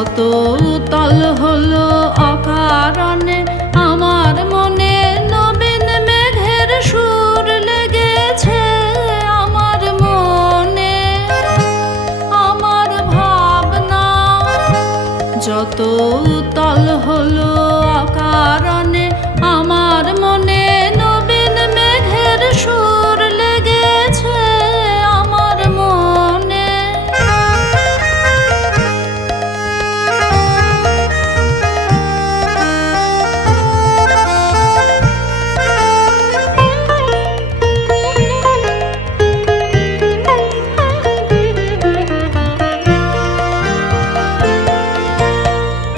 যত উতল হলো অকারণে আমার মনে নবীন মেঘের সুর লেগেছে। আমার মনে আমার ভাবনা যত উতল হলো অকারণে আমার মনে নবীন মেঘের সুর লেগেছে। আমার মনে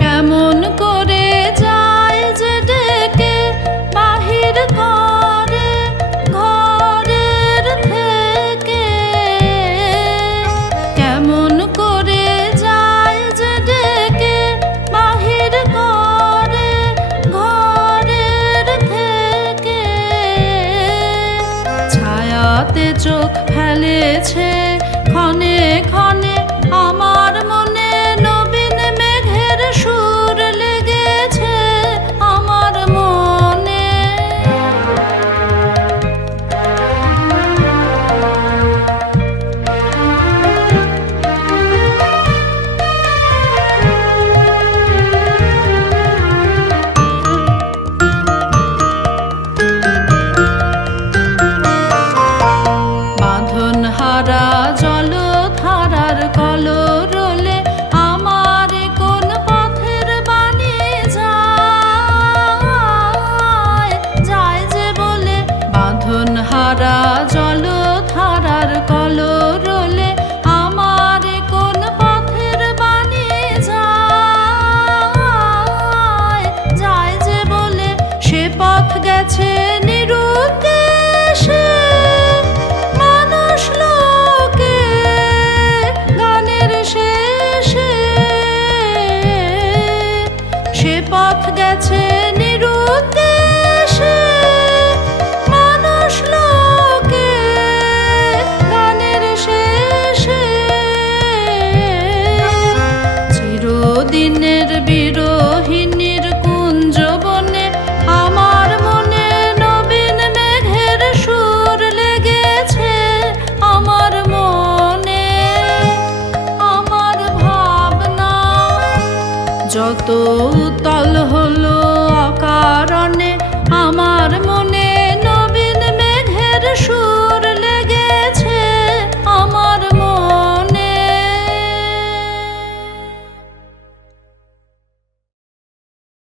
কেমন করে যায় যে ডেকে বাহির করে ঘরের থেকে। কেমন করে যায় যে ডেকে বাহির করে ঘরের থেকে। ছায়াতে চোখ ফেলেছে ক্ষণে ক্ষণে আমার মনে নবীন মেঘের সুর লেগেছে। আমার মনে বাঁধন হারা জলধারার কলরলে আমার কোন পথের বাণী যায় যায় যে বলে। বাঁধন হারা জলধারার কলরলে আমার কোন পথের বাণী যায় যায় যে বলে। সে পথ গেছে নিরুদ্দেশে মানুষ লোকে গানের শেষে। সে পথ গেছে নিরুদ্দেশে মানুষ লোকে গানের শেষে। চিরদিনের বিরোহিনীর কুঞ্জবনে আমার মনে নবীন মেঘের সুর লেগেছে। আমার মনে আমার ভাবনা যত উতল হলো